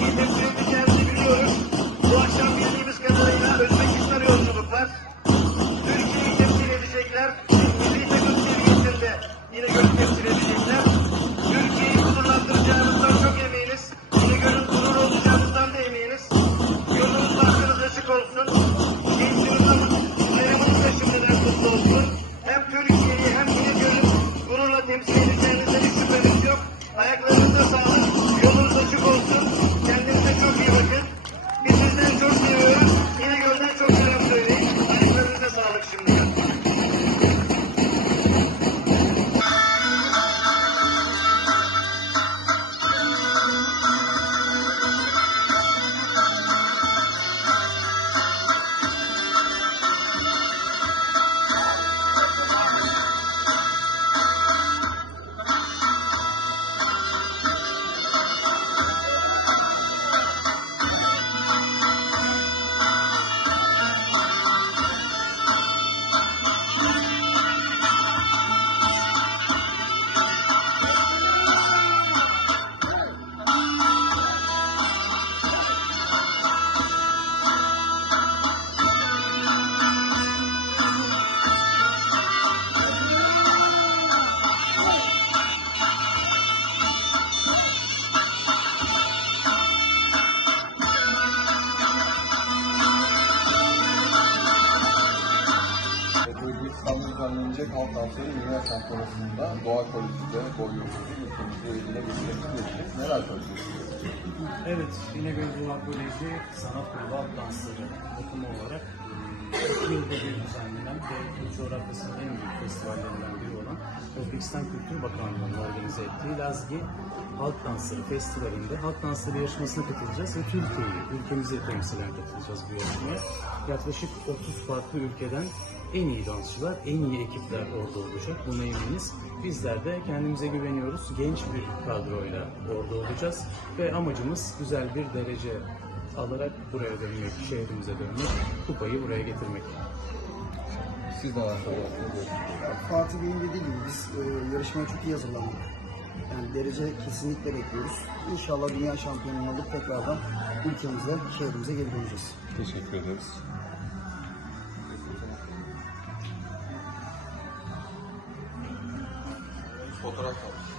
Bizim şey büyük biliyoruz. Bu akşam bildiğimiz kadarıyla Özbekistan yolculuğu. Halk Dansları Dünya Şampiyonası'nda Doğa Koleji'de boy yolculuğu ülkemizde eline geçirdiğimiz için neler söyleyeceksiniz? Evet, İnegöl Doğa Koleji Sanat Kurulu Dansları takımı olarak e, yılda bir Türk coğrafyasının en büyük festivallerinden biri olan Özbekistan Kültür Bakanlığı'nın organize ettiği Lazgi Halk Dansları Festivali'nde halk dansları yarışmasına katılacağız ve Türkiye'yi, ülkemizi temsilen katılacağız bu yarışmaya. Yaklaşık 30 farklı ülkeden en iyi dansçılar, en iyi ekipler orada olacak. Buna eminiz. Bizler de kendimize güveniyoruz. Genç bir kadroyla orada olacağız. Ve amacımız güzel bir derece alarak buraya dönmek, şehrimize dönmek, kupayı buraya getirmek. Siz neler söyleyeceksiniz? Fatih Bey'in dediği gibi biz e, yarışmaya çok iyi hazırlandık. Yani derece kesinlikle bekliyoruz. İnşallah dünya şampiyonu alıp tekrardan ülkemize, şehrimize geri döneceğiz. Teşekkür ederiz. Fotoğraf var.